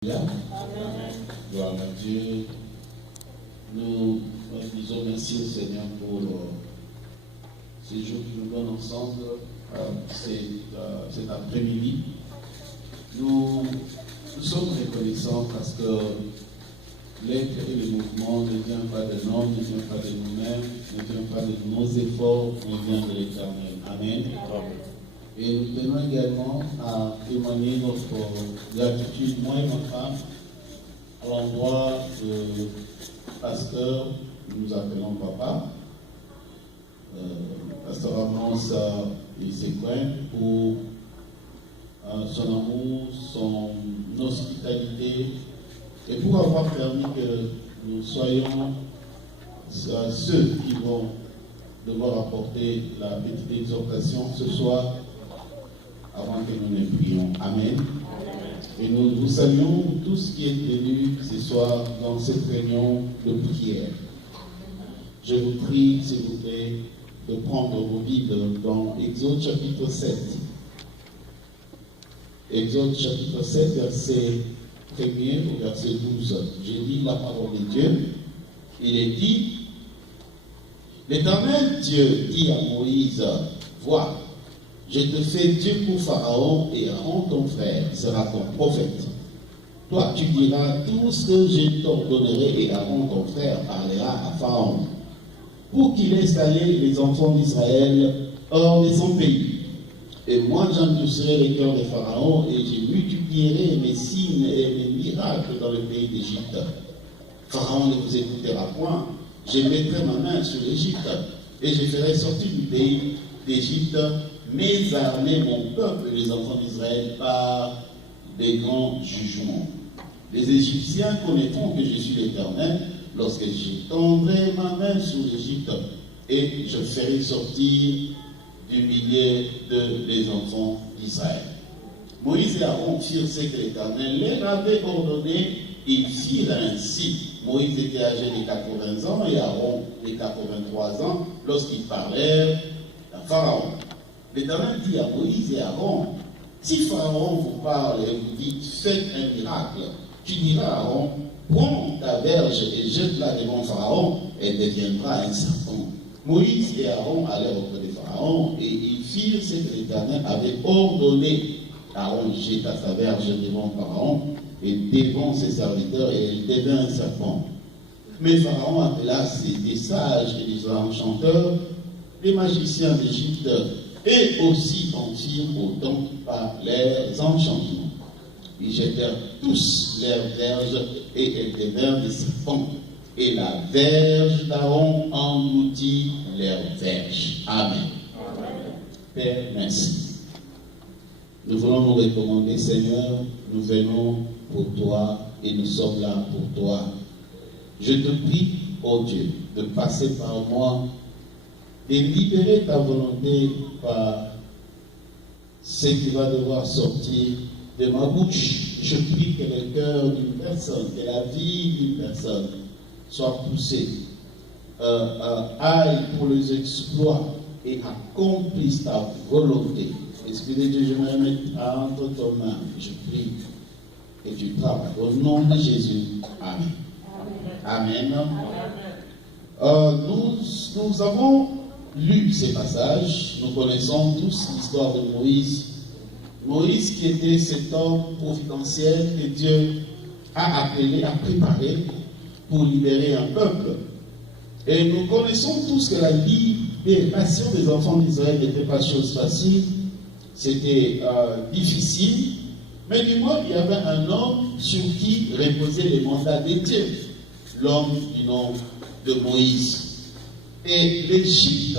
Amen. Gloire à Dieu. Nous disons merci au Seigneur pour ces jours qui nous donnent ensemble, cet après-midi. Nous sommes reconnaissants parce que l'être et le mouvement ne vient pas de l'homme, ne vient pas de nous-mêmes, ne vient pas de nos efforts, mais vient de l'Éternel. Amen. Et nous tenons également à témoigner notre gratitude, moi et ma femme, à l'endroit de pasteur, nous appelons papa, pasteur Amos et ses coins, pour son amour, son hospitalité, et pour avoir permis que nous soyons ceux qui vont devoir apporter la petite exhortation ce soir, avant que nous ne prions. Amen. Et nous vous saluons tous qui êtes venus ce soir dans cette réunion de prière. Je vous prie, s'il vous plaît, de prendre vos Bibles dans Exode chapitre 7. Exode chapitre 7, verset 1er au verset 12. J'ai dit la parole de Dieu. Il est dit, l'Éternel Dieu dit à Moïse, vois, je te fais Dieu pour Pharaon et Aaron ton frère sera ton prophète. Toi tu diras tout ce que je t'ordonnerai et Aaron ton frère parlera à Pharaon pour qu'il installe les enfants d'Israël hors de son pays. Et moi j'endurcirai le cœur de Pharaon et je multiplierai mes signes et mes miracles dans le pays d'Égypte. Pharaon ne vous écoutera point. Je mettrai ma main sur l'Égypte et je ferai sortir du pays d'Égypte mes armées, mon peuple, les enfants d'Israël, par des grands jugements. Les Égyptiens connaîtront que je suis l'Éternel lorsque j'étendrai ma main sur l'Égypte et je ferai sortir du milieu des enfants d'Israël. Moïse et Aaron firent ce que l'Éternel leur avait ordonné, ils firent ainsi. Moïse était âgé de 80 ans et Aaron de 83 ans lorsqu'ils parlèrent à Pharaon. L'Éternel dit à Moïse et à Aaron, si Pharaon vous parle et vous dit, faites un miracle, tu diras à Aaron, prends ta verge et jette-la devant Pharaon, elle deviendra un serpent. Moïse et Aaron allèrent auprès de Pharaon et ils firent ce que l'Éternel avait ordonné. Aaron jeta sa verge devant Pharaon et devant ses serviteurs et elle devint un serpent. Mais Pharaon appela des sages et des enchanteurs, des magiciens d'Égypte, et aussi en firent autant par leurs enchantements. Ils jetèrent tous leurs verges et elles devinrent des serpents. Et la verge d'Aaron engloutit leurs verges. Amen. Père, merci. Nous voulons nous recommander, Seigneur, nous venons pour toi et nous sommes là pour toi. Je te prie, ô Dieu, de passer par moi et libérer ta volonté par ce qui va devoir sortir de ma bouche. Je prie que le cœur d'une personne, que la vie d'une personne soit poussée, aille pour les exploits et accomplisse ta volonté. Esprit de Dieu, je me remets entre tes mains. Je prie que tu travailles. Au nom de Jésus. Amen. Amen. Nous avons lu ces passages, nous connaissons tous l'histoire de Moïse. Moïse qui était cet homme providentiel que Dieu a appelé, a préparé pour libérer un peuple. Et nous connaissons tous que la libération des enfants d'Israël n'était pas chose facile, c'était difficile, mais du moins il y avait un homme sur qui reposait le mandat de Dieu, l'homme du nom de Moïse. Et l'Égypte,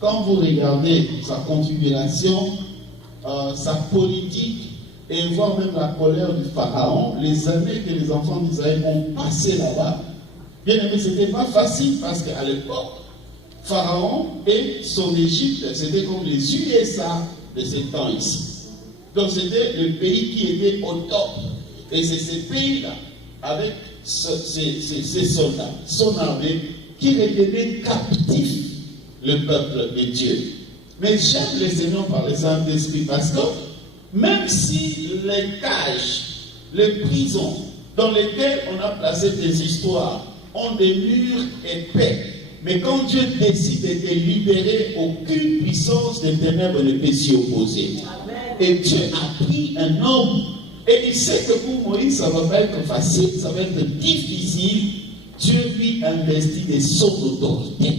quand vous regardez sa configuration, sa politique, et voire même la colère du Pharaon, les années que les enfants d'Israël ont passé là-bas, bien aimé, ce n'était pas facile parce qu'à l'époque, Pharaon et son Égypte, c'était comme les USA de ce temps ici. Donc c'était le pays qui était au top. Et c'est ce pays-là, avec ses soldats, son armée, qui retenait captif le peuple de Dieu. Mais j'aime le Seigneur par le Saint-Esprit parce que même si les cages les prisons dans lesquelles on a placé des histoires ont des murs épais. Mais quand Dieu décide de te libérer, aucune puissance des ténèbres ne peut s'y opposer. Et Dieu a pris un homme. Et il sait que pour Moïse, ça ne va pas être facile, ça va être difficile. Dieu lui investit de son autorité.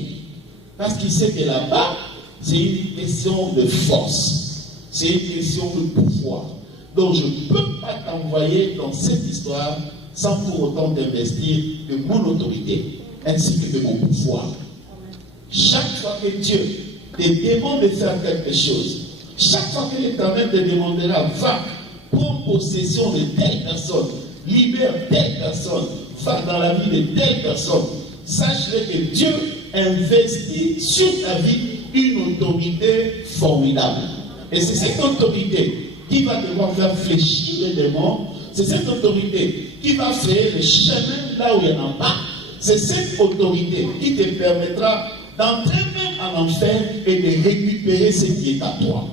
Parce qu'il sait que là-bas, c'est une question de force. C'est une question de pouvoir. Donc je ne peux pas t'envoyer dans cette histoire sans pour autant t'investir de mon autorité ainsi que de mon pouvoir. Chaque fois que Dieu te demande de faire quelque chose, chaque fois que l'Éternel te demandera, va, prends possession de telle personne, libère telle personne, va dans la vie de telle personne, sache-le que Dieu investit sur ta vie une autorité formidable. Et c'est cette autorité qui va devoir faire fléchir les démons. C'est cette autorité qui va faire le chemin là où il n'y en a pas. C'est cette autorité qui te permettra d'entrer même en enfer et de récupérer ce qui est à toi.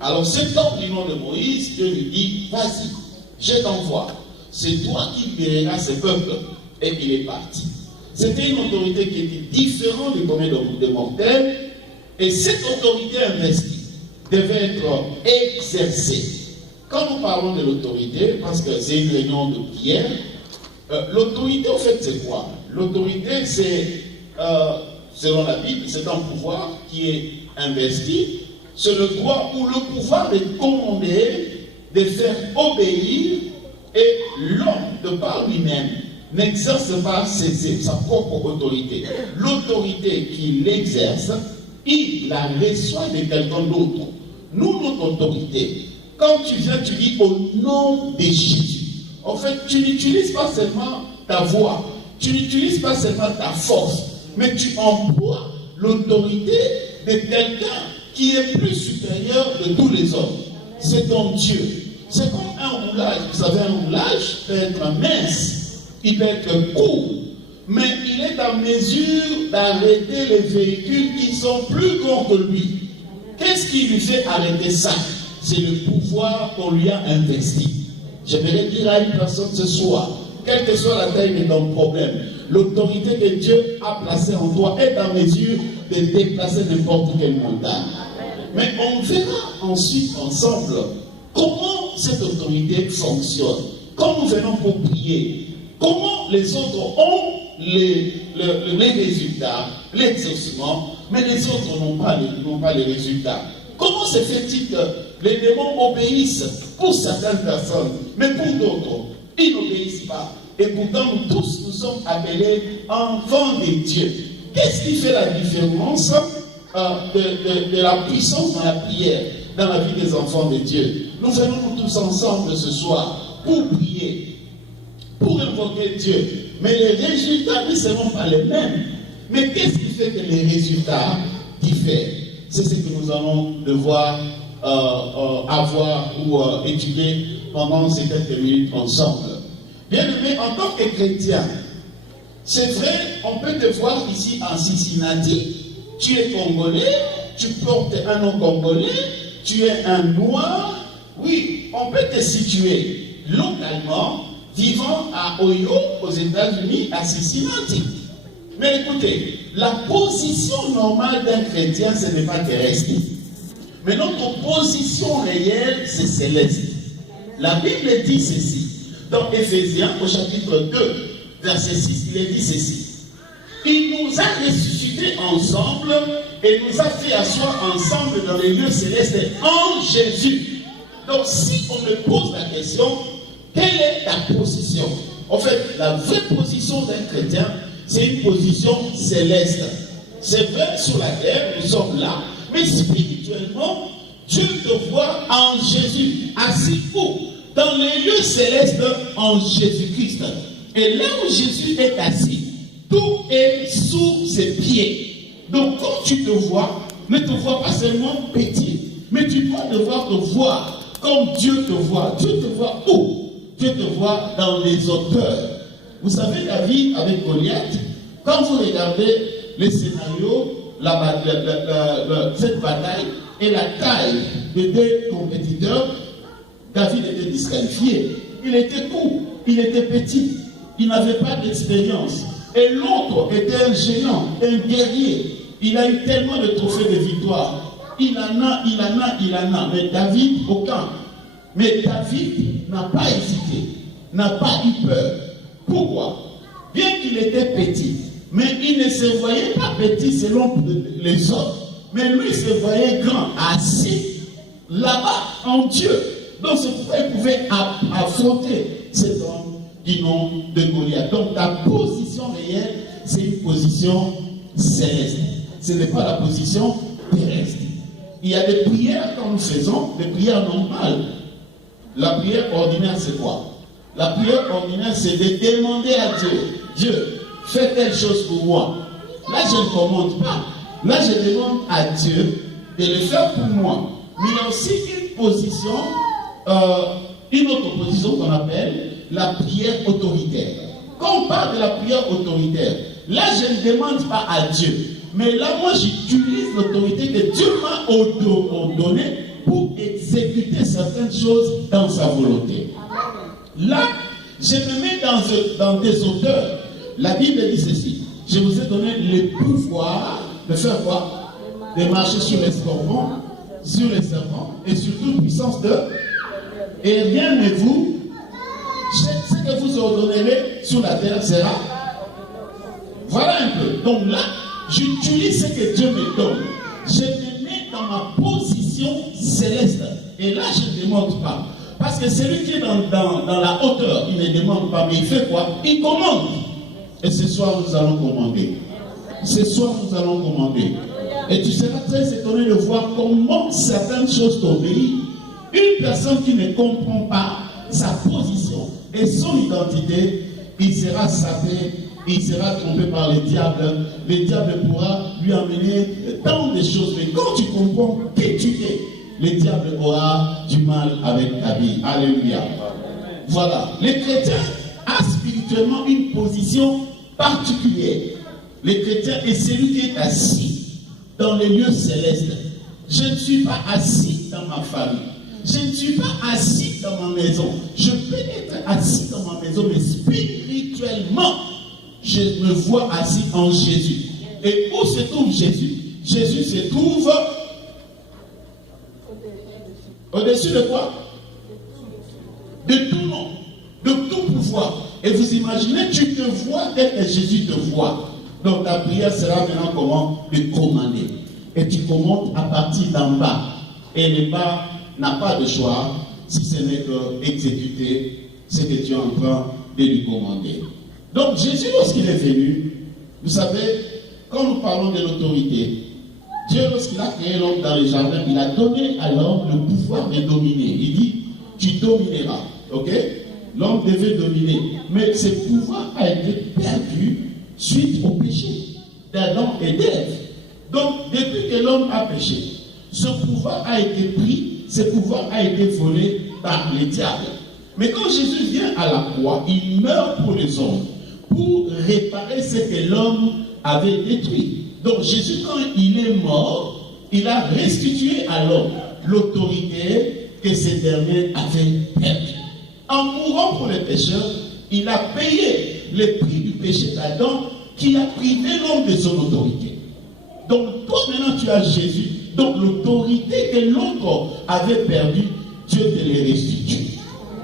Alors cet homme du nom de Moïse, Dieu lui dit, vas-y, je t'envoie. C'est toi qui libéreras ce peuple. Et il est parti. C'était une autorité qui était différente du commun des mortels. Et cette autorité investie devait être exercée. Quand nous parlons de l'autorité, parce que c'est une réunion de prière, l'autorité, en fait, c'est quoi? L'autorité, c'est, selon la Bible, c'est un pouvoir qui est investi. C'est le droit ou le pouvoir de commander, de faire obéir, et l'homme, de par lui-même, n'exerce pas sa propre autorité. L'autorité qu'il exerce, il la reçoit de quelqu'un d'autre. Nous, notre autorité, quand tu viens, tu dis au nom de Jésus. En fait, tu n'utilises pas seulement ta voix, tu n'utilises pas seulement ta force, mais tu emploies l'autorité de quelqu'un qui est plus supérieur de tous les hommes. C'est ton Dieu. C'est comme un roulage. Vous savez, un roulage peut être mince, il peut être court, mais il est en mesure d'arrêter les véhicules qui sont plus grands que lui. Qu'est-ce qui lui fait arrêter ça? C'est le pouvoir qu'on lui a investi. J'aimerais dire à une personne ce soir, quelle que soit la taille de ton problème, l'autorité que Dieu a placée en toi est en mesure de déplacer n'importe quelle montagne. Mais on verra ensuite ensemble comment cette autorité fonctionne. Quand nous venons pour prier, comment les autres ont les résultats, l'exaucement, mais les autres n'ont pas les résultats. Comment se fait-il que les démons obéissent pour certaines personnes, mais pour d'autres, ils n'obéissent pas? Et pourtant, nous tous, nous sommes appelés enfants de Dieu. Qu'est-ce qui fait la différence de la puissance dans la prière, dans la vie des enfants de Dieu? Nous venons tous ensemble ce soir pour prier, pour invoquer Dieu. Mais les résultats ne seront pas les mêmes. Mais qu'est-ce qui fait que les résultats diffèrent? C'est ce que nous allons devoir avoir ou étudier pendant ces quelques minutes ensemble. Bien-aimé, en tant que chrétien, c'est vrai, on peut te voir ici en Cincinnati, tu es congolais, tu portes un nom congolais, tu es un noir. Oui, on peut te situer localement, vivant à Ohio, aux États-Unis, à Cincinnati. Mais écoutez, la position normale d'un chrétien, ce n'est pas terrestre. Mais notre position réelle, c'est céleste. La Bible dit ceci. Dans Éphésiens, au chapitre 2, verset 6, il est dit ceci. Il nous a ressuscités ensemble et nous a fait asseoir ensemble dans les lieux célestes en Jésus. Donc, si on me pose la question, quelle est ta position? En fait, la vraie position d'un chrétien, c'est une position céleste. C'est vrai, sur la terre, nous sommes là, mais spirituellement, Dieu te voit en Jésus, assis où? Dans les lieux célestes en Jésus-Christ. Et là où Jésus est assis, tout est sous ses pieds. Donc quand tu te vois, ne te vois pas seulement petit, mais tu dois devoir te voir comme Dieu te voit. Dieu te voit où? Dieu te voit dans les hauteurs. Vous savez, David avec Goliath, quand vous regardez les scénarios, cette bataille et la taille des deux compétiteurs, David était disqualifié. il était court, il était petit, il n'avait pas d'expérience. Et l'autre était un géant, un guerrier. Il a eu tellement de trophées de victoire. Il en a. Mais David, aucun. Mais David n'a pas hésité, n'a pas eu peur. Pourquoi? Bien qu'il était petit, mais il ne se voyait pas petit selon les autres. Mais lui se voyait grand, assis là-bas en Dieu. Donc c'est pourquoi il pouvait affronter cet homme du nom de Goliath. Donc ta position réelle, c'est une position céleste. Ce n'est pas la position terrestre. Il y a des prières que nous faisons, des prières normales. La prière ordinaire, c'est quoi? La prière ordinaire, c'est de demander à Dieu, Dieu, fais telle chose pour moi. Là, je ne commande pas. Là, je demande à Dieu de le faire pour moi. Mais il y a aussi une autre position qu'on appelle la prière autoritaire. Quand on parle de la prière autoritaire, là, je ne demande pas à Dieu. Mais là, moi, j'utilise l'autorité que Dieu m'a donnée pour exécuter certaines choses dans sa volonté. Là, je me mets dans des auteurs. La Bible dit ceci. Je vous ai donné le pouvoir de faire quoi? De marcher sur les scorpions, sur les serpents et sur toute puissance de... Et rien ne vous... Ce que vous ordonnerez sur la terre sera... Voilà un peu. Donc là, j'utilise ce que Dieu me donne. Je me mets dans ma position céleste. Et là, je ne demande pas. Parce que celui qui est dans la hauteur, il ne demande pas, mais il fait quoi? Il commande. Et ce soir, nous allons commander. Ce soir, nous allons commander. Et tu seras très étonné de voir comment certaines choses t'obéissent. Une personne qui ne comprend pas sa position et son identité, il sera sapé, il sera trompé par le diable. Le diable pourra lui amener tant de choses. Mais quand tu comprends qui tu es, le diable aura du mal avec ta vie. Alléluia. Voilà. Le chrétien a spirituellement une position particulière. Le chrétien est celui qui est assis dans les lieux célestes. Je ne suis pas assis dans ma famille. Je ne suis pas assis dans ma maison. Je peux être assis dans ma maison, mais spirituellement, je me vois assis en Jésus. Et où se trouve Jésus? Jésus se trouve au-dessus de quoi? De tout nom, de tout pouvoir. Et vous imaginez, tu te vois tel que Jésus te voit. Donc ta prière sera maintenant comment? De commander. Et tu commandes à partir d'en bas. Et le bas n'a pas de choix si ce n'est qu'exécuter ce que tu es en train de lui commander. Donc Jésus, lorsqu'il est venu, vous savez, quand nous parlons de l'autorité, Dieu, lorsqu'il a créé l'homme dans le jardin, il a donné à l'homme le pouvoir de dominer. Il dit, tu domineras. Ok? L'homme devait dominer. Mais ce pouvoir a été perdu suite au péché d'Adam et d'Ève. Donc, depuis que l'homme a péché, ce pouvoir a été pris, ce pouvoir a été volé par le diable. Mais quand Jésus vient à la croix, il meurt pour les hommes, pour réparer ce que l'homme avait détruit. Donc Jésus, quand il est mort, il a restitué à l'homme l'autorité que ce dernier avait perdue. En mourant pour les pécheurs, il a payé le prix du péché d'Adam qui a privé l'homme de son autorité. Donc toi maintenant tu as Jésus, donc l'autorité que l'autre avait perdue, Dieu te le restitue.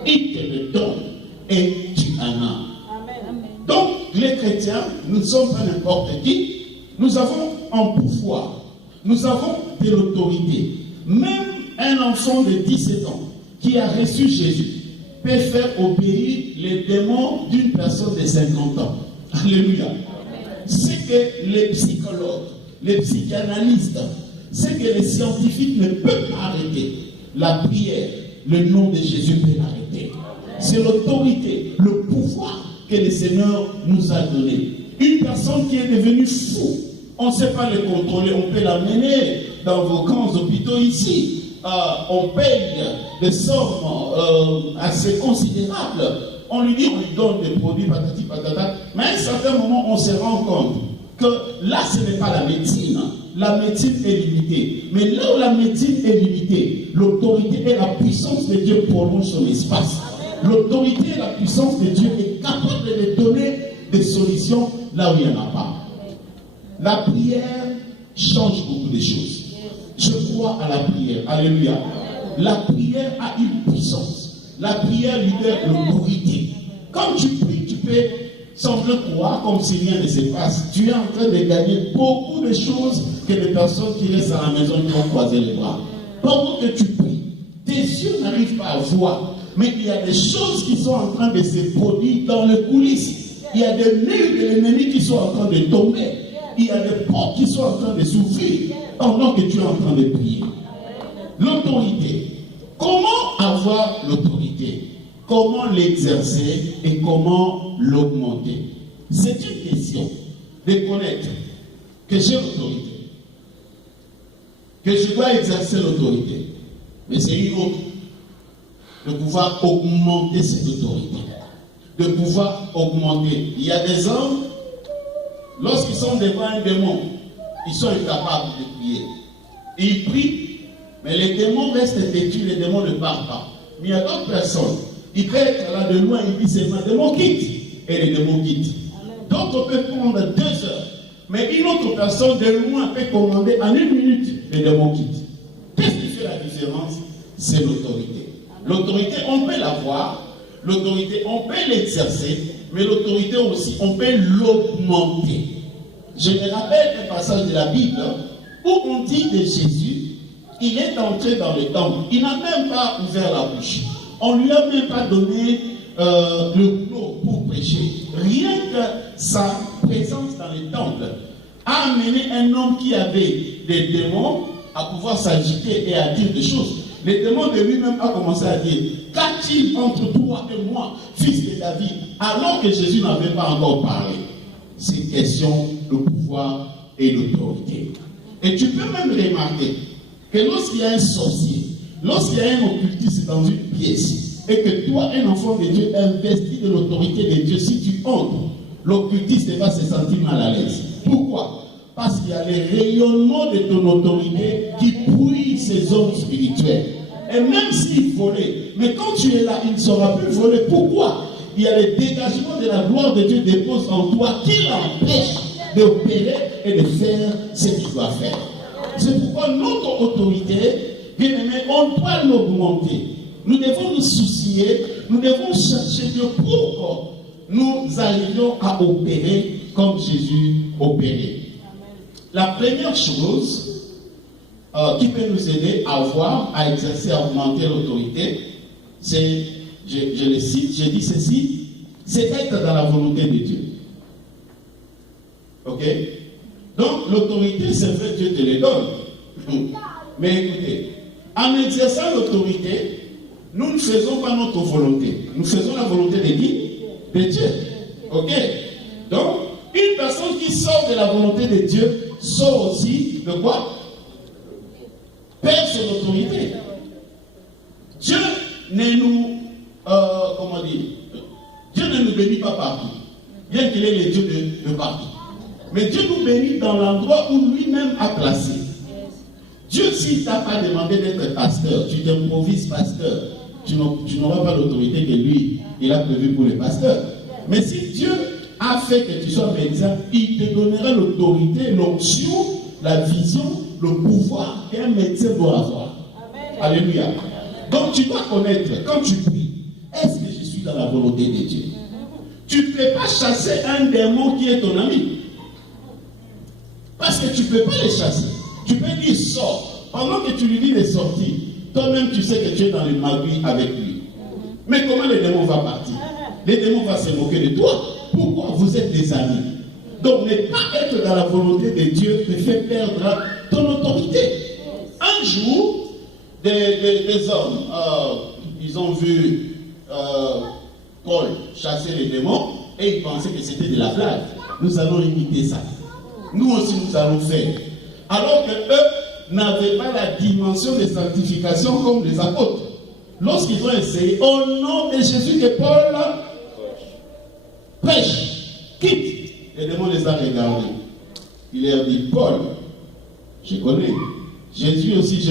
Il te le donne et tu en as. Donc les chrétiens, nous ne sommes pas n'importe qui. Nous avons un pouvoir, nous avons de l'autorité. Même un enfant de 17 ans qui a reçu Jésus peut faire obéir les démons d'une personne de 50 ans. Alléluia. C'est que les psychologues, les psychanalystes, c'est que les scientifiques ne peuvent pas arrêter. La prière, le nom de Jésus peut l'arrêter. C'est l'autorité, le pouvoir que le Seigneur nous a donné. Une personne qui est devenue fou, on ne sait pas le contrôler, on peut l'amener dans vos grands hôpitaux ici. On paye des sommes assez considérables. On lui dit, on lui donne des produits, patati patata. Mais à un certain moment, on se rend compte que là, ce n'est pas la médecine. La médecine est limitée. Mais là où la médecine est limitée, l'autorité et la puissance de Dieu prolongent son espace. L'autorité et la puissance de Dieu est capable de donner des solutions là où il n'y en a pas. La prière change beaucoup de choses. Je crois à la prière. Alléluia. La prière a une puissance. La prière libère l'autorité. Quand tu pries, tu peux sembler croire comme si rien ne se passe. Tu es en train de gagner beaucoup de choses que les personnes qui restent à la maison qui vont croiser les bras. Pendant que tu pries, tes yeux n'arrivent pas à voir, mais il y a des choses qui sont en train de se produire dans les coulisses. Il y a des murs de l'ennemi qui sont en train de tomber. Il y a des portes qui sont en train de s'ouvrir pendant que tu es en train de prier. L'autorité. Comment avoir l'autorité? Comment l'exercer et comment l'augmenter? C'est une question de connaître que j'ai l'autorité, que je dois exercer l'autorité. Mais c'est une autre. De pouvoir augmenter cette autorité. De pouvoir augmenter. Il y a des hommes, lorsqu'ils sont devant un démon, ils sont incapables de prier. Ils prient, mais les démons restent têtus, les démons ne parlent pas. Mais il y a d'autres personnes, ils peuvent être là de loin, ils disent seulement, démon quitte, et les démons quittent. D'autres peuvent prendre 2 heures, mais une autre personne de loin peut commander en 1 minute, les démons quittent. Qu'est-ce qui fait la différence? C'est l'autorité. L'autorité, on peut l'avoir, l'autorité, on peut l'exercer, mais l'autorité aussi, on peut l'augmenter. Je me rappelle un passage de la Bible où on dit de Jésus, il est entré dans le temple, il n'a même pas ouvert la bouche. On ne lui a même pas donné le clos pour prêcher. Rien que sa présence dans le temple a amené un homme qui avait des démons à pouvoir s'agiter et à dire des choses. Le démon de lui-même a commencé à dire, qu'a-t-il entre toi et moi, fils de David, alors que Jésus n'avait pas encore parlé? C'est une question de pouvoir et d'autorité. Et tu peux même remarquer que lorsqu'il y a un sorcier, lorsqu'il y a un occultiste dans une pièce, et que toi, un enfant de Dieu, investi de l'autorité de Dieu, si tu entres, l'occultiste va se sentir mal à l'aise. Pourquoi? Parce qu'il y a le rayonnement de ton autorité qui brouille ces hommes spirituels. Et même s'il volait, mais quand tu es là, il ne saura plus voler. Pourquoi? Il y a le dégagement de la gloire de Dieu dépose en toi qui l'empêche d'opérer et de faire ce qu'il doit faire. C'est pourquoi notre autorité, bien aimé, on doit l'augmenter. Nous devons nous soucier, nous devons chercher Dieu pour que nous arrivions à opérer comme Jésus opérait. La première chose qui peut nous aider à voir, à exercer, à augmenter l'autorité, c'est, je le cite, je dis ceci, c'est être dans la volonté de Dieu. Ok? Donc l'autorité, c'est vrai, Dieu te le donne. Mais écoutez, en exerçant l'autorité, nous ne faisons pas notre volonté. Nous faisons la volonté de qui? De Dieu. Ok? Donc, une personne qui sort de la volonté de Dieu sort aussi de quoi? Perd son autorité. Dieu ne nous, comment dire? Dieu ne nous bénit pas partout. Bien qu'il ait le Dieu de partout. Mais Dieu nous bénit dans l'endroit où lui-même a placé. Dieu, s'il ne t'a pas demandé d'être pasteur, tu t'improvises pasteur, tu n'auras pas l'autorité que lui, il a prévu pour les pasteurs. Mais si Dieu a fait que tu sois médecin, il te donnera l'autorité, l'onction, la vision, le pouvoir qu'un médecin doit avoir. Amen. Alléluia. Donc tu dois connaître, quand tu pries, est-ce que je suis dans la volonté de Dieu? Tu ne peux pas chasser un démon qui est ton ami. Parce que tu ne peux pas les chasser. Tu peux dire sors. Pendant que tu lui dis de sortir, toi-même tu sais que tu es dans le magouille avec lui. Mais comment le démon va partir? Le démon va se moquer de toi. Pourquoi? Vous êtes des amis. Donc ne pas être dans la volonté de Dieu te fait perdre ton autorité. Un jour, des hommes, ils ont vu Paul chasser les démons et ils pensaient que c'était de la blague. Nous allons imiter ça. Nous aussi nous allons faire. Alors que eux n'avaient pas la dimension de sanctification comme les apôtres. Lorsqu'ils ont essayé, au nom de Jésus que Paul prêche, quitte, les démons les a regardés. Il leur dit, Paul, je connais. Jésus aussi,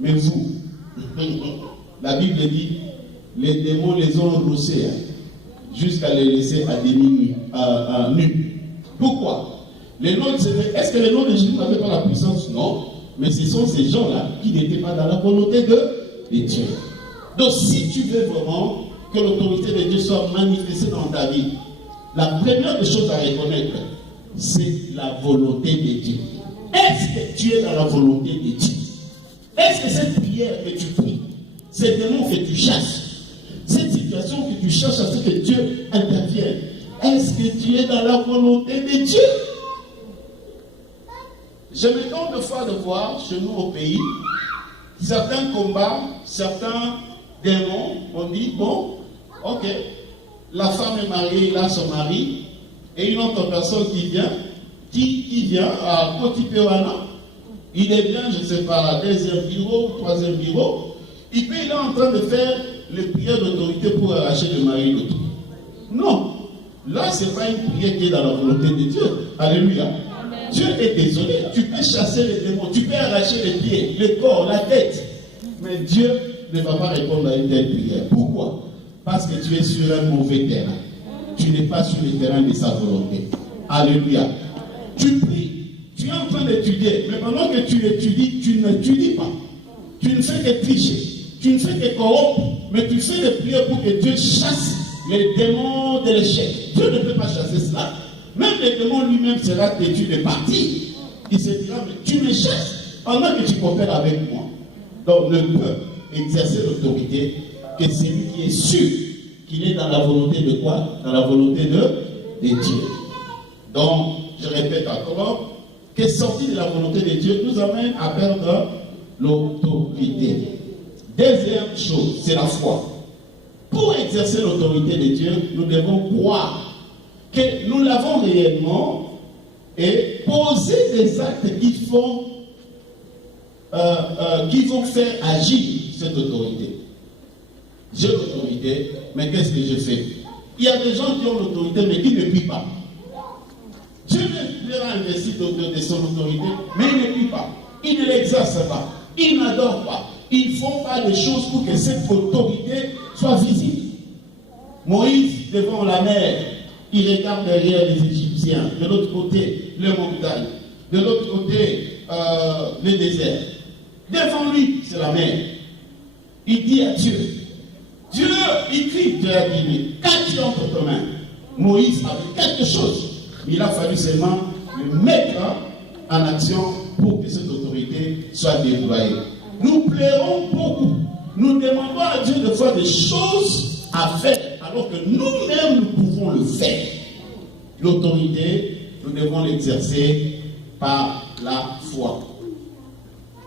mais vous, la Bible dit, les démons les ont roussés jusqu'à les laisser à demi nus. Pourquoi? Est-ce que les noms de Jésus n'avaient pas la puissance? Non. Mais ce sont ces gens-là qui n'étaient pas dans la volonté de Dieu. Donc si tu veux vraiment que l'autorité de Dieu soit manifestée dans ta vie, la première des choses à reconnaître, c'est la volonté de Dieu. Est-ce que tu es dans la volonté de Dieu? Est-ce que cette prière que tu pries, ces démons que tu chasses, cette situation que tu cherches à ce que Dieu intervienne, est-ce que tu es dans la volonté de Dieu? Je me donne de fois de voir chez nous au pays, certains combats, certains démons, on dit, bon, ok, la femme est mariée, il a son mari, et une autre personne qui vient à Kotipewana, il est bien, je ne sais pas, deuxième bureau, troisième bureau, il est en train de faire les prières d'autorité pour arracher le mari d'autrui. Non, là, ce n'est pas une prière qui est dans la volonté de Dieu. Alléluia. Amen. Dieu est désolé, tu peux chasser les démons, tu peux arracher les pieds, le corps, la tête, mais Dieu ne va pas répondre à une telle prière. Pourquoi? Parce que tu es sur un mauvais terrain. Tu n'es pas sur le terrain de sa volonté. Alléluia. Tu pries, tu es en train d'étudier, mais pendant que tu étudies, tu n'étudies pas. Tu ne fais que tricher, tu ne fais que corrompre, mais tu fais des prières pour que Dieu chasse les démons de l'échec. Dieu ne peut pas chasser cela. Même le démon lui-même sera têtu de partir. Il se dira, mais tu me chasses pendant que tu coopères avec moi. Donc ne peut exercer l'autorité que celui qui est sûr qu'il est dans la volonté de quoi? Dans la volonté de Dieu. Donc, je répète encore, que sortir de la volonté de Dieu nous amène à perdre l'autorité. Deuxième chose, c'est la foi. Pour exercer l'autorité de Dieu, nous devons croire que nous l'avons réellement et poser des actes qui vont faire agir cette autorité. J'ai l'autorité, mais qu'est-ce que je fais? Il y a des gens qui ont l'autorité, mais qui ne prient pas. Dieu leur a investi de son autorité, mais ils ne prient pas. Ils ne l'exercent pas. Ils n'adorent pas. Ils ne font pas de choses pour que cette autorité soit visible. Moïse, devant la mer, il regarde derrière les Égyptiens. De l'autre côté, les montagnes. De l'autre côté, le désert. Devant lui, c'est la mer. Il dit à Dieu, Dieu, il crie, Dieu a dit, qu'as-tu entre tes mains? Moïse avait quelque chose. Il a fallu seulement le mettre en action pour que cette autorité soit déployée. Nous plairons beaucoup. Nous demandons à Dieu de faire des choses à faire, alors que nous-mêmes nous pouvons le faire. L'autorité, nous devons l'exercer par la foi.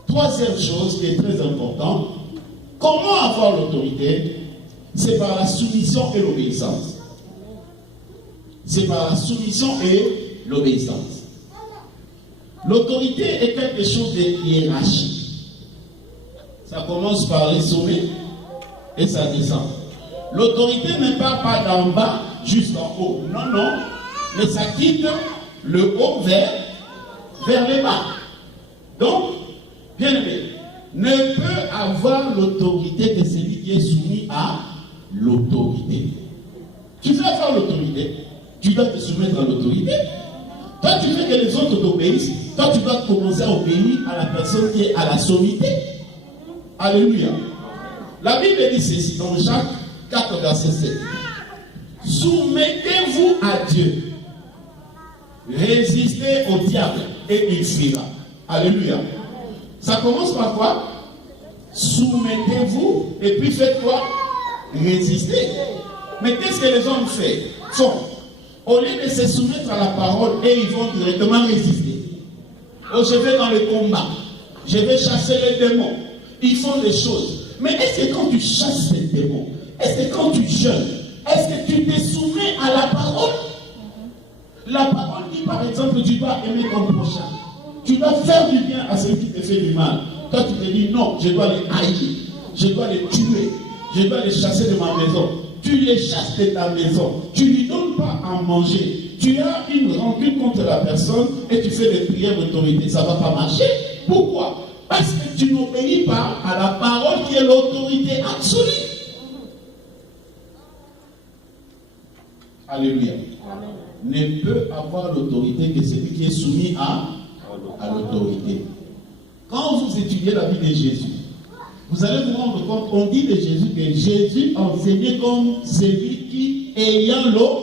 Troisième chose qui est très importante, comment avoir l'autorité? C'est par la soumission et l'obéissance. C'est par la soumission et l'obéissance. L'autorité est quelque chose de hiérarchique. Ça commence par les sommets et ça descend. L'autorité ne part pas d'en bas jusqu'en haut. Non, non. Mais ça quitte le haut vers le bas. Donc, bien aimé, ne peut avoir l'autorité que celui qui est soumis à l'autorité. Tu veux avoir l'autorité, tu dois te soumettre à l'autorité. Toi, tu veux que les autres t'obéissent. Toi, tu dois commencer à obéir à la personne qui est à la sommité. Alléluia. La Bible dit ceci dans Jacques 4, verset 7. Soumettez-vous à Dieu. Résistez au diable et il fuira. Alléluia. Ça commence par quoi? Soumettez-vous et puis faites quoi? Résistez. Mais qu'est-ce que les hommes font? Au lieu de se soumettre à la parole, et ils vont directement résister. Oh, je vais dans le combat. Je vais chasser les démons. Ils font des choses. Mais est-ce que quand tu chasses les démons, est-ce que quand tu jeûnes, est-ce que tu te soumets à la parole? La parole dit par exemple, tu dois aimer ton prochain. Tu dois faire du bien à celui qui te fait du mal. Toi tu te dis non, je dois les haïr. Je dois les tuer. Je dois les chasser de ma maison. Tu les chasses de ta maison. Tu ne lui donnes pas à manger. Tu as une rancune contre la personne et tu fais des prières d'autorité. Ça ne va pas marcher. Pourquoi? Parce que tu n'obéis pas à la parole qui est l'autorité absolue. Alléluia. Ne peut avoir l'autorité que celui qui est soumis à l'autorité. Quand vous étudiez la vie de Jésus, vous allez vous rendre compte, on dit de Jésus que Jésus enseignait comme celui qui ayant l'eau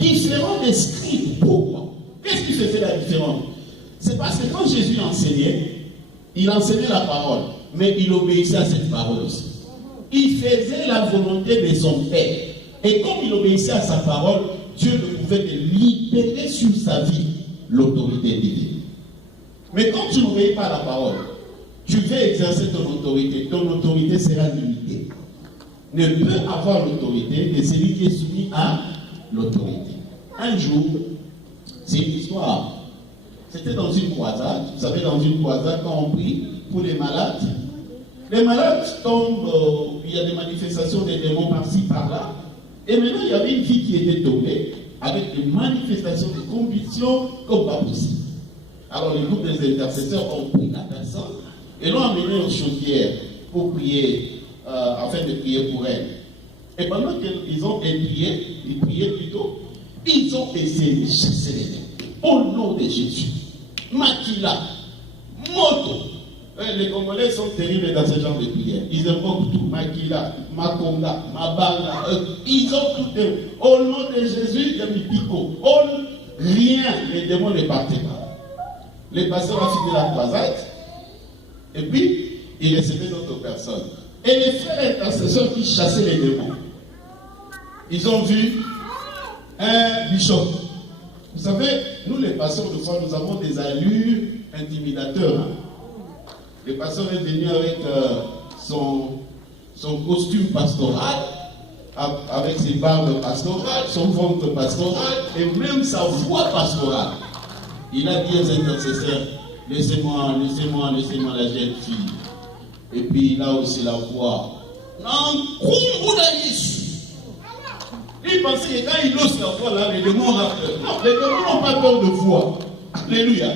différent des scribes. Pourquoi? Qu'est-ce qui faisait la différence? C'est parce que quand Jésus enseignait, il enseignait la parole, mais il obéissait à cette parole aussi. Il faisait la volonté de son Père. Et comme il obéissait à sa parole, Dieu ne pouvait que libérer sur sa vie l'autorité divine. Mais quand tu n'obéis pas à la parole, tu veux exercer ton autorité sera limitée. Ne peut avoir l'autorité que celui qui est soumis à l'autorité. Un jour, c'est une histoire. C'était dans une croisade. Vous savez, dans une croisade, quand on prie pour les malades tombent, il y a des manifestations des démons par-ci, par-là. Et maintenant, il y avait une fille qui était tombée avec des manifestations de convulsions comme pas possible. Alors, les groupes des intercesseurs ont pris la personne et l'ont amenée aux chaudières pour prier, afin de prier pour elle. Et pendant qu'ils ont prié, ils priaient plutôt, ils ont essayé de chasser les démons. Au nom de Jésus. Makila, Moto. Les Congolais sont terribles dans ce genre de prière. Ils invoquent tout. Makila, Makonga, Mabanga. Ils ont tout. Au nom de Jésus, il y a mis Pico. Rien. Les démons ne partaient pas. Les pasteurs ont fini la croisade. Et puis, ils recevaient d'autres personnes. Et les frères intercesseurs qui chassaient les démons, ils ont vu un bishop. Vous savez, nous les pasteurs, de fois, nous avons des allures intimidateurs. Hein? Le pasteur est venu avec son costume pastoral, avec ses barbes pastorales, son ventre pastoral, et même sa voix pastorale. Il a dit aux intercesseurs, laissez-moi la jeune fille. Et puis il a aussi la voix. Non, il pensait que quand il ose la voix là, les démons ont peur. Non, les démons n'ont pas peur de voix. Alléluia.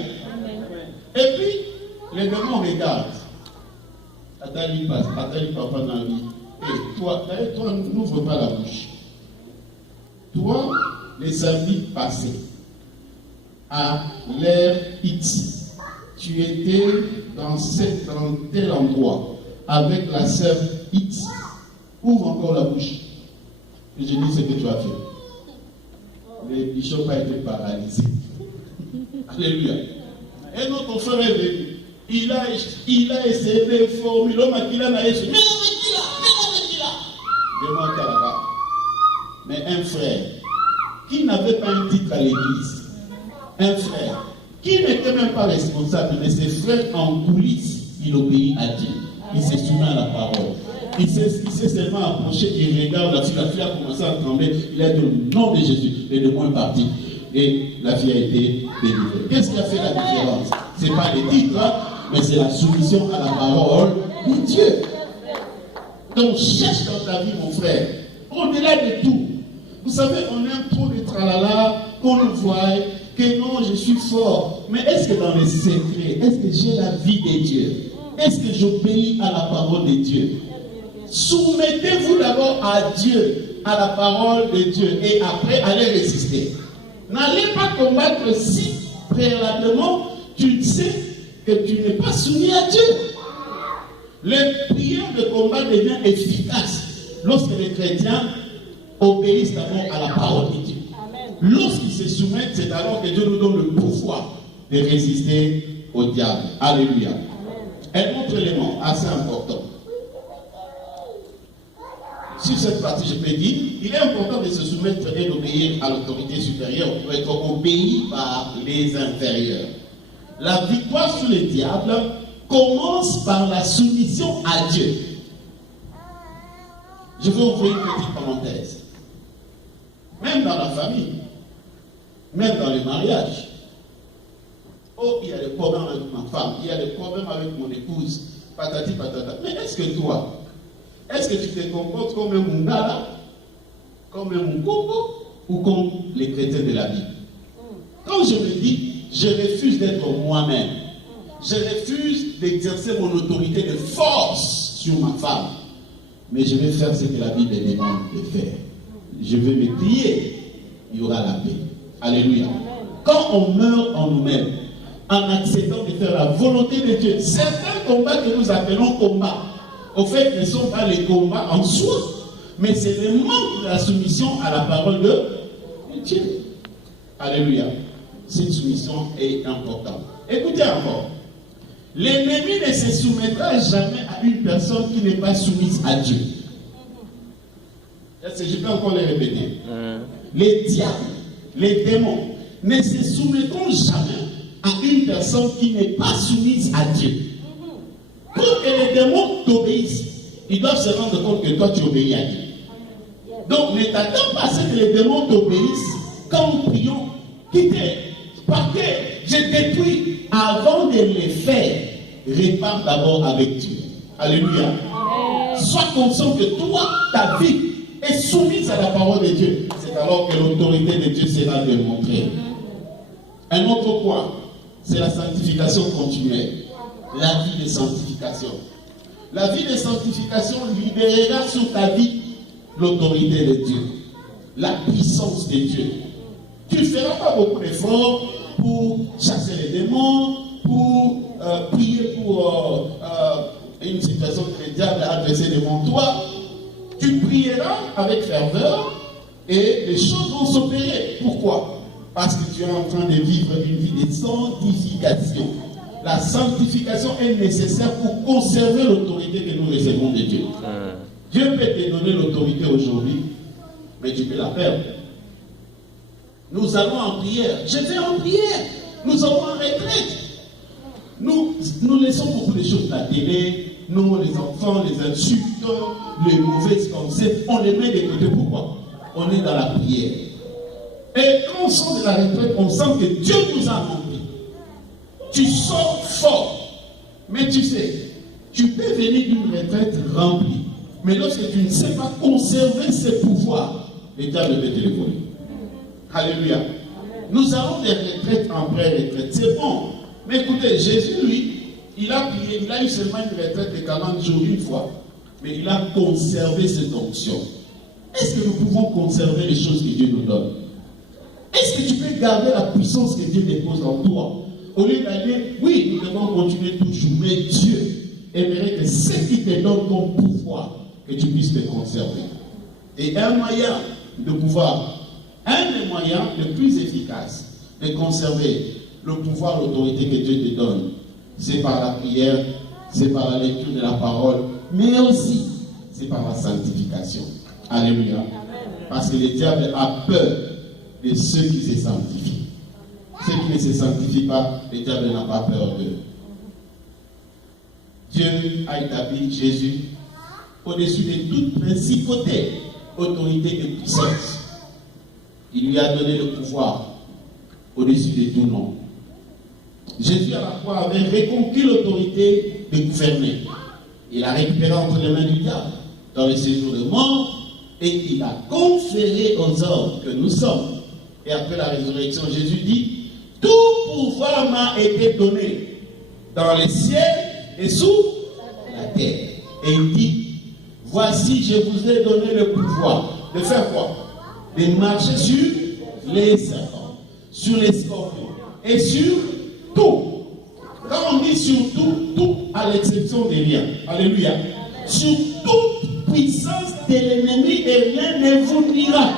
Et puis, les démons regardent. Attends, papa dans la vie. Et toi, n'ouvre pas la bouche. Toi, les samedis passés, à l'ère X, tu étais dans tel endroit, avec la sœur X, ouvre encore la bouche. Et je dis ce que tu as fait. Le bishop a été paralysé. Alléluia. Et notre frère est venu. Il a essayé de formuler. L'homme n'a essayé. Mais un frère qui n'avait pas un titre à l'église, un frère qui n'était même pas responsable, mais ses frères en coulisses, il obéit à Dieu. Il se soumet à la parole. Il s'est seulement approché, il regarde la fille a commencé à trembler. Il a dit au nom de Jésus, le démon est parti. Et la fille a été délivrée. Qu'est-ce qui a fait la différence? Ce n'est pas les titres, hein, mais c'est la soumission à la parole de Dieu. Donc cherche dans ta vie, mon frère, au-delà de tout. Vous savez, on aime trop de tralala, qu'on nous voit, que non, je suis fort. Mais est-ce que dans les secrets, est-ce que j'ai la vie de Dieu? Est-ce que j'obéis à la parole de Dieu? Soumettez-vous d'abord à Dieu, à la parole de Dieu, et après allez résister. N'allez pas combattre si préalablement tu sais que tu n'es pas soumis à Dieu. Les prières de combat deviennent efficaces lorsque les chrétiens obéissent d'abord à la parole de Dieu. Lorsqu'ils se soumettent, c'est alors que Dieu nous donne le pouvoir de résister au diable. Alléluia. Un autre élément assez important. Sur cette partie, je peux dire, il est important de se soumettre et d'obéir à l'autorité supérieure pour être obéi par les inférieurs. La victoire sur le diable commence par la soumission à Dieu. Je vais ouvrir une petite parenthèse. Même dans la famille, même dans les mariages. Oh, il y a des problèmes avec ma femme, il y a des problèmes avec mon épouse, patati patata. Mais est-ce que toi, est-ce que tu te comportes comme un Mungala, comme un Mungongo, ou comme les chrétiens de la Bible? Quand je me dis, je refuse d'être moi-même, je refuse d'exercer mon autorité de force sur ma femme, mais je vais faire ce que la Bible demande de faire. je vais me plier, il y aura la paix. Alléluia. Quand on meurt en nous-mêmes, en acceptant de faire la volonté de Dieu, certains combats que nous appelons combats, au fait, ne sont pas les combats en soi, mais c'est le manque de la soumission à la parole de Dieu. Alléluia. Cette soumission est importante. Écoutez encore. L'ennemi ne se soumettra jamais à une personne qui n'est pas soumise à Dieu. Je peux encore le répéter. Les diables, les démons ne se soumettront jamais à une personne qui n'est pas soumise à Dieu. Pour que les démons t'obéissent, ils doivent se rendre compte que toi tu obéis à Dieu. Donc ne t'attends pas à ce que les démons t'obéissent quand nous prions. Quittez, partez, je détruis. Avant de les faire, répare d'abord avec Dieu. Alléluia. Sois conscient que toi, ta vie est soumise à la parole de Dieu. C'est alors que l'autorité de Dieu sera démontrée. Un autre point, c'est la sanctification continuelle. La vie de sanctification. La vie de sanctification libérera sur ta vie l'autorité de Dieu, la puissance de Dieu. Tu ne feras pas beaucoup d'efforts pour chasser les démons, pour prier pour une situation que le diable a adressée devant toi. Tu prieras avec ferveur et les choses vont s'opérer. Pourquoi? Parce que tu es en train de vivre une vie de sanctification. La sanctification est nécessaire pour conserver l'autorité que nous recevons de Dieu. Dieu peut te donner l'autorité aujourd'hui, mais tu peux la perdre. Nous allons en prière. Je vais en prière. Nous allons en retraite. Nous laissons beaucoup de choses, la télé, nous, les enfants, les insultes, les mauvaises concepts, on les met de côté. Pourquoi? On est dans la prière. Et quand on sort de la retraite, on sent que Dieu nous a remplis. Tu sors fort. Mais tu sais, tu peux venir d'une retraite remplie. Mais lorsque tu ne sais pas conserver ses pouvoirs, le diable peut te les voler. Alléluia. Nous avons des retraites en pré-retraite. C'est bon. Mais écoutez, Jésus, lui, il a prié, il a eu seulement une retraite de 40 jours une fois. Mais il a conservé cette onction. Est-ce que nous pouvons conserver les choses que Dieu nous donne? Est-ce que tu peux garder la puissance que Dieu dépose en toi? Au lieu d'aller, oui, nous devons continuer toujours. Mais Dieu aimerait que ce qui te donne comme pouvoir, que tu puisses te conserver. Et un moyen de pouvoir, un des moyens les plus efficaces de conserver le pouvoir, l'autorité que Dieu te donne, c'est par la prière, c'est par la lecture de la parole, mais aussi c'est par la sanctification. Alléluia. Parce que le diable a peur de ceux qui se sanctifient. Ceux qui ne se sanctifient pas, le diable n'a pas peur d'eux. Dieu a établi Jésus au-dessus de toute principauté, autorité et puissance. Il lui a donné le pouvoir au-dessus de tout nom. Jésus à la croix avait reconquis l'autorité de gouverner. Il a récupéré entre les mains du diable dans le séjour de mort et il a conféré aux hommes que nous sommes. Et après la résurrection, Jésus dit, tout pouvoir m'a été donné dans les cieux et sous la terre. Et il dit, voici, je vous ai donné le pouvoir de faire quoi? De marcher sur les serpents, sur les scorpions et sur tout. Quand on dit sur tout, tout à l'exception des liens. Alléluia. Sur toute puissance de l'ennemi et rien ne vous nuira.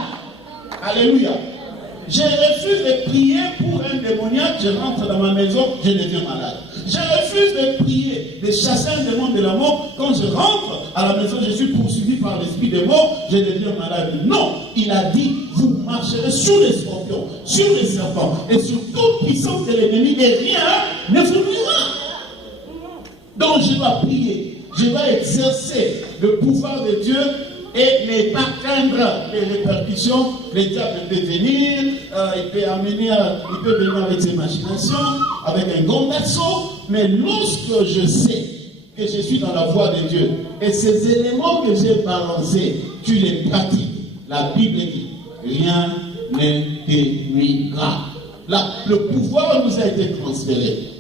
Alléluia. Je refuse de prier pour un démoniaque, je rentre dans ma maison, je deviens malade. Je refuse de prier, de chasser un démon de la mort. Quand je rentre à la maison, je suis poursuivi par l'esprit de mort, je deviens malade. Non, il a dit, vous marcherez sur les scorpions, sur les serpents et sur toute puissance de l'ennemi et rien ne vous nuira. Donc je dois prier, je dois exercer le pouvoir de Dieu et ne pas craindre les répercussions. Le diable peut venir, il peut venir avec ses machinations, avec un grand d'assaut, mais lorsque je sais que je suis dans la voie de Dieu et ces éléments que j'ai balancés, tu les pratiques, la Bible dit, rien ne te nuira. Le pouvoir nous a été transféré.